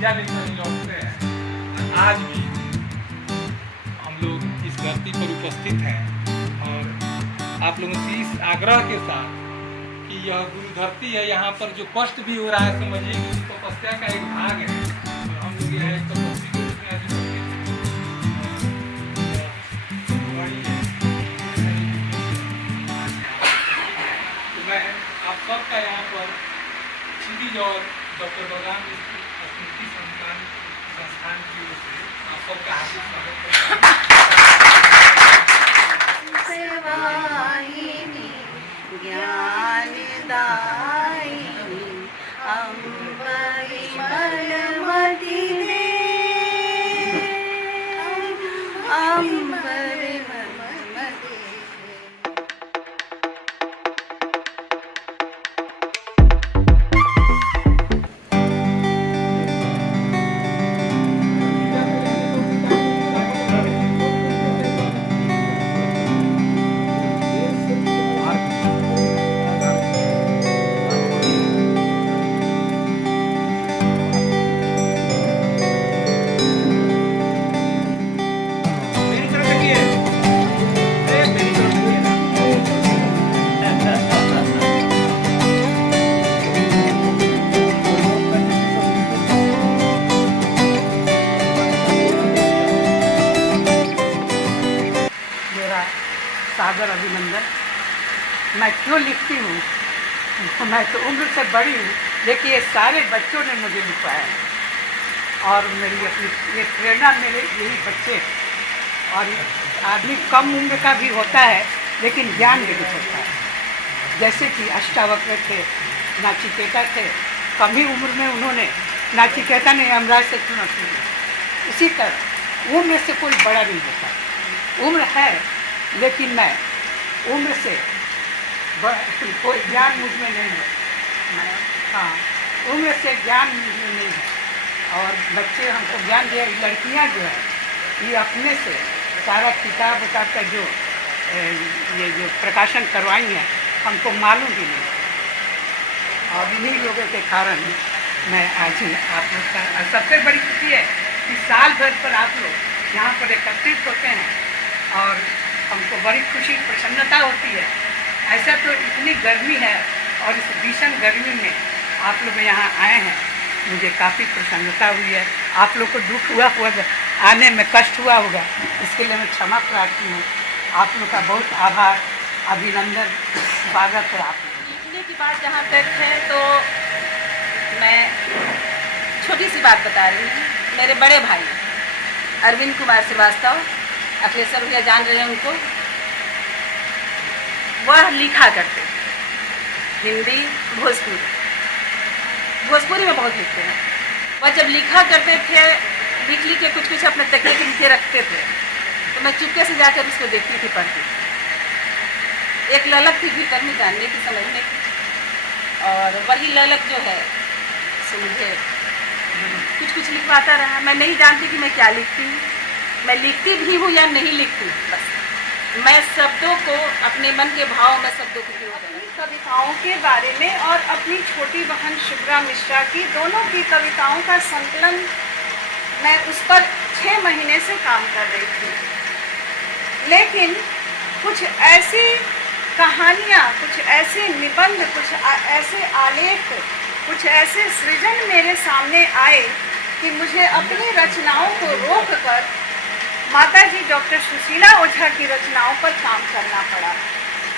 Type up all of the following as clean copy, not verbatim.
India लेकर लौटते हैं। आज भी हम लोग इस धरती पर उपस्थित हैं और आप लोगों से इस आग्रह के साथ कि यह गुरु धरती है, यहाँ पर जो कष्ट भी हो रहा है समझिए कि इस तपस्या का एक भाग है और हम लोग यह एक तपस्वी के रूप में आज तो मैं आप सबका यहाँ पर क्षितिज और डॉक्टर बलराम स्मृति संस्थान की ओर से आप सबका हार्दिक स्वागत करता हूँ। ज्ञानदायिनी अम्बरी मलमति दे अम्बरी मलमति सादर अभिनंदन। मैं क्यों लिखती हूँ, मैं तो उम्र से बड़ी हूँ, लेकिन ये सारे बच्चों ने मुझे लिखवाया है और मेरी अपनी ये प्रेरणा मेरे यही बच्चे हैं। और आदमी कम उम्र का भी होता है लेकिन ज्ञान भी होता है। जैसे कि अष्टावक्र थे, नाचिकेता थे, कम ही उम्र में उन्होंने नाचिकेता ने यमराज से चुनौती दी। इसी तरह उम्र से कोई बड़ा नहीं होता। उम्र है लेकिन मैं उम्र से कोई ज्ञान मुझ में नहीं है। हाँ, उम्र से ज्ञान मुझ में नहीं है और बच्चे हमको ज्ञान दिया। लड़कियाँ जो है ये अपने से सारा किताब उताब का जो ये जो प्रकाशन करवाई हैं हमको मालूम भी नहीं। और इन्हीं लोगों के कारण मैं आज आप लोग का सबसे बड़ी खुशी है कि साल भर पर आप लोग यहाँ पर एकत्रित होते हैं और हमको बड़ी खुशी प्रसन्नता होती है। ऐसा तो इतनी गर्मी है और इस भीषण गर्मी में आप लोग यहाँ आए हैं, मुझे काफ़ी प्रसन्नता हुई है। आप लोग को दुख हुआ होगा, आने में कष्ट हुआ होगा, इसके लिए मैं क्षमा प्रार्थी हूँ। आप लोग का बहुत आभार, अभिनंदन, स्वागत है। आप लिखने की बात जहाँ तक है तो मैं छोटी सी बात बता रही हूँ। मेरे बड़े भाई अरविंद कुमार श्रीवास्तव, अखिलेश्वर भैया जान रहे हैं उनको, वह लिखा करते हिंदी भोजपुरी में बहुत लिखते हैं। वह जब लिखा करते थे लिख के कुछ अपने तकिए के नीचे रखते थे तो मैं चुपके से जाकर उसको देखती थी, पढ़ती थी। एक ललक थी भीतर में जानने की, समझने की, और वही ललक जो है सो मुझे कुछ लिखवाता रहा। मैं नहीं जानती कि मैं क्या लिखती हूँ, मैं लिखती भी हूँ या नहीं लिखती हूँ, बस मैं शब्दों को अपने मन के भाव में शब्दों को अपनी कविताओं के बारे में और अपनी छोटी बहन शुभ्रा मिश्रा की दोनों की कविताओं का संकलन मैं उस पर 6 महीने से काम कर रही थी। लेकिन कुछ ऐसी कहानियाँ, कुछ ऐसे निबंध, कुछ ऐसे आलेख, कुछ ऐसे सृजन मेरे सामने आए कि मुझे अपनी रचनाओं को रोककर माताजी डॉक्टर सुशीला ओझा की रचनाओं पर काम करना पड़ा।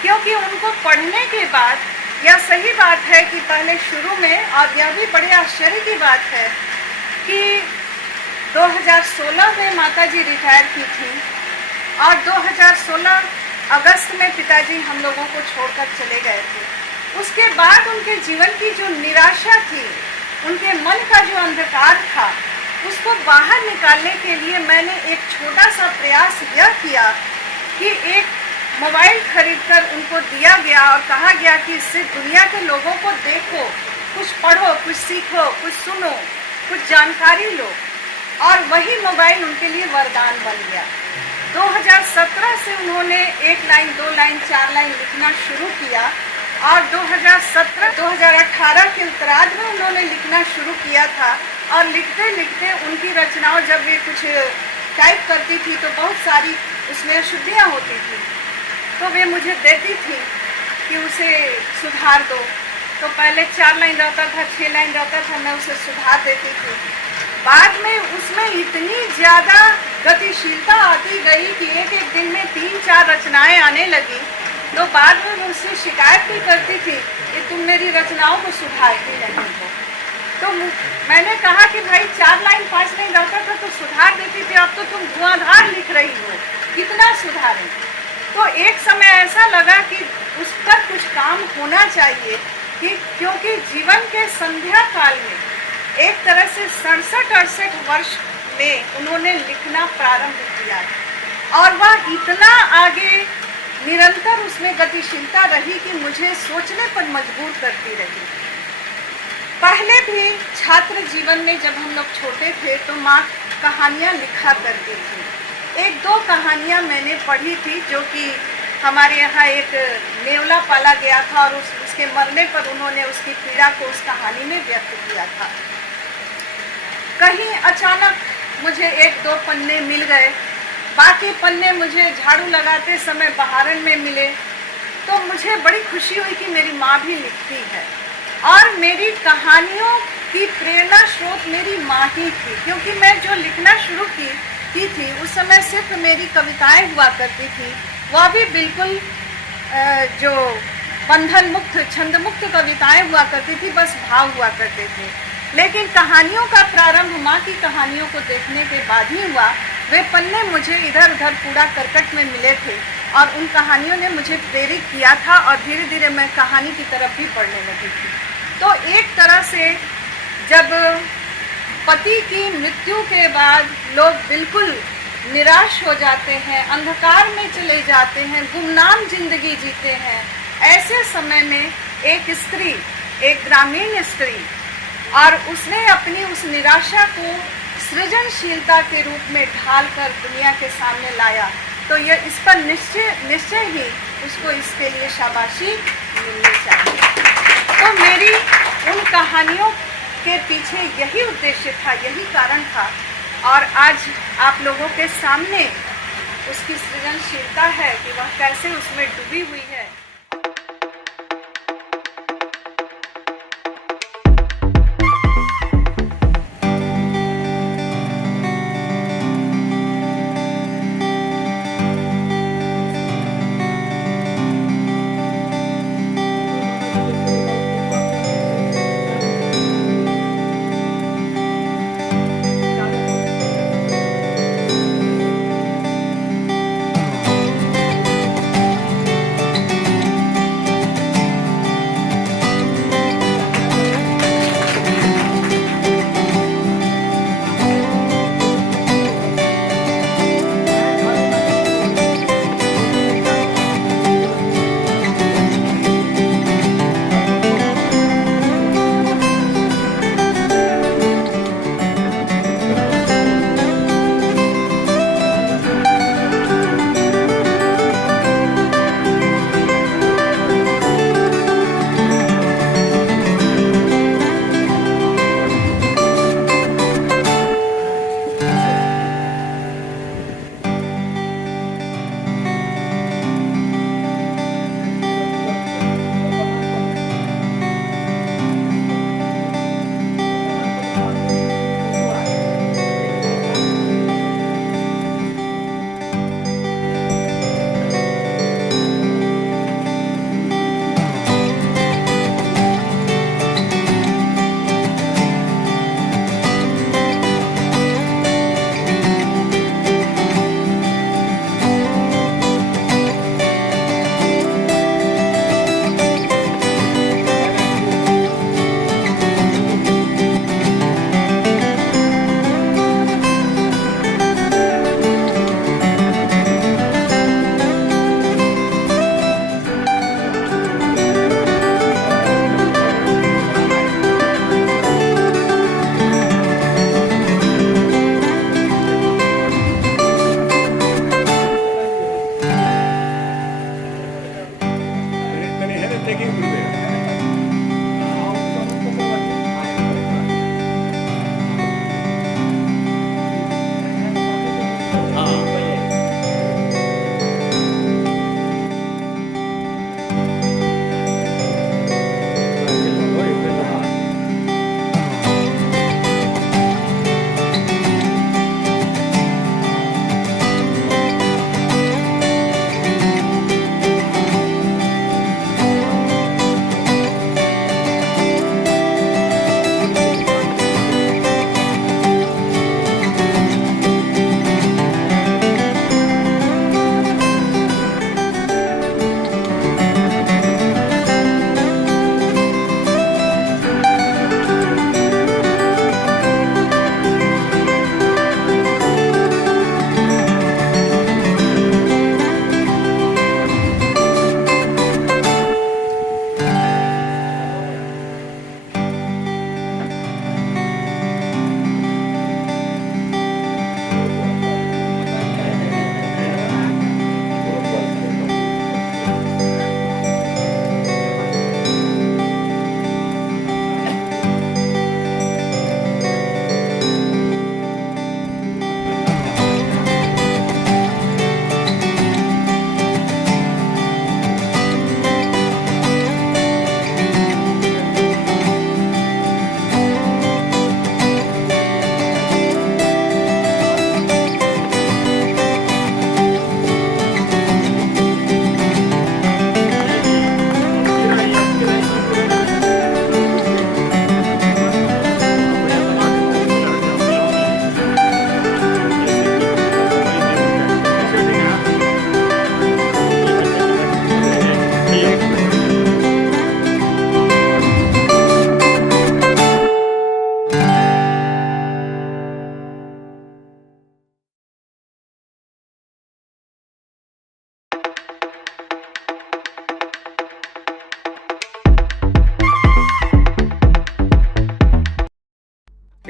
क्योंकि उनको पढ़ने के बाद यह सही बात है कि पहले शुरू में, और यह भी बड़े आश्चर्य की बात है कि 2016 में माताजी रिटायर की थी और 2016 अगस्त में पिताजी हम लोगों को छोड़कर चले गए थे। उसके बाद उनके जीवन की जो निराशा थी, उनके मन का जो अंधकार था, उसको बाहर निकालने के लिए मैंने एक छोटा सा प्रयास यह किया कि एक मोबाइल खरीदकर उनको दिया गया और कहा गया कि इससे दुनिया के लोगों को देखो, कुछ पढ़ो, कुछ सीखो, कुछ सुनो, कुछ जानकारी लो। और वही मोबाइल उनके लिए वरदान बन गया। 2017 से उन्होंने 1 लाइन, 2 लाइन, 4 लाइन लिखना शुरू किया और 2018 के उत्तरार्ध में उन्होंने लिखना शुरू किया था और लिखते लिखते उनकी रचनाओं जब वे कुछ टाइप करती थी तो बहुत सारी उसमें अशुद्धियाँ होती थी, तो वे मुझे देती थी कि उसे सुधार दो। तो पहले 4 लाइन रहता था, 6 लाइन रहता था, मैं उसे सुधार देती थी। बाद में उसमें इतनी ज़्यादा गतिशीलता आती गई कि एक एक दिन में 3-4 रचनाएं आने लगी। तो बाद में मैं उससे शिकायत भी करती थी कि तुम मेरी रचनाओं को सुधारती नहीं हो। तो मैंने कहा कि भाई 4 लाइन 5 लाइन रहता था तो सुधार देती थी, अब तो तुम धुआंधार लिख रही हो, कितना सुधारें। तो एक समय ऐसा लगा कि उस पर कुछ काम होना चाहिए, कि क्योंकि जीवन के संध्या काल में एक तरह से 67-68 वर्ष में उन्होंने लिखना प्रारंभ किया और वह इतना आगे निरंतर उसमें गतिशीलता रही कि मुझे सोचने पर मजबूर करती रही। पहले भी छात्र जीवन में जब हम लोग छोटे थे तो माँ कहानियाँ लिखा करती थी। 1-2 कहानियाँ मैंने पढ़ी थी, जो कि हमारे यहाँ एक नेवला पाला गया था और उसके मरने पर उन्होंने उसकी पीड़ा को उस कहानी में व्यक्त किया था। कहीं अचानक मुझे 1-2 पन्ने मिल गए, बाकी पन्ने मुझे झाड़ू लगाते समय बहारन में मिले, तो मुझे बड़ी खुशी हुई कि मेरी माँ भी लिखती है। और मेरी कहानियों की प्रेरणा स्रोत मेरी माँ ही थी, क्योंकि मैं जो लिखना शुरू की थी उस समय सिर्फ मेरी कविताएं हुआ करती थी, वह भी बिल्कुल जो बंधन मुक्त छंद मुक्त कविताएं हुआ करती थी, बस भाव हुआ करते थे। लेकिन कहानियों का प्रारंभ माँ की कहानियों को देखने के बाद ही हुआ। वे पन्ने मुझे इधर उधर कूड़ा करकट में मिले थे और उन कहानियों ने मुझे प्रेरित किया था और धीरे धीरे मैं कहानी की तरफ भी पढ़ने लगी थी। तो एक तरह से जब पति की मृत्यु के बाद लोग बिल्कुल निराश हो जाते हैं, अंधकार में चले जाते हैं, गुमनाम जिंदगी जीते हैं, ऐसे समय में एक स्त्री, एक ग्रामीण स्त्री, और उसने अपनी उस निराशा को सृजनशीलता के रूप में ढालकर दुनिया के सामने लाया, तो यह इस पर निश्चय ही उसको इसके लिए शाबाशी मिलनी चाहिए। तो मेरी उन कहानियों के पीछे यही उद्देश्य था, यही कारण था, और आज आप लोगों के सामने उसकी सृजनशीलता है कि वह कैसे उसमें डूबी हुई है।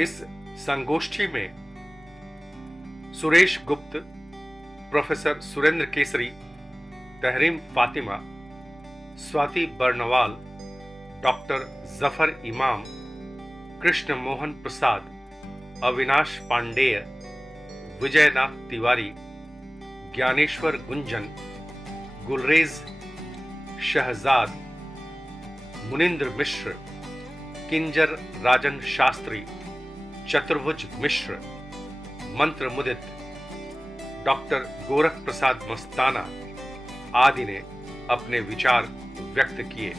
इस संगोष्ठी में सुरेश गुप्त, प्रोफेसर सुरेंद्र केसरी, तहरीम फातिमा, स्वाति बर्नवाल, डॉक्टर जफर इमाम, कृष्ण मोहन प्रसाद, अविनाश पांडेय, विजयनाथ तिवारी, ज्ञानेश्वर गुंजन, गुलरेज शहजाद, मुनिंद्र मिश्र, किंजर राजन शास्त्री, चतुर्भुज मिश्र, मंत्र मुदित, डॉक्टर गोरख प्रसाद मस्ताना आदि ने अपने विचार व्यक्त किए।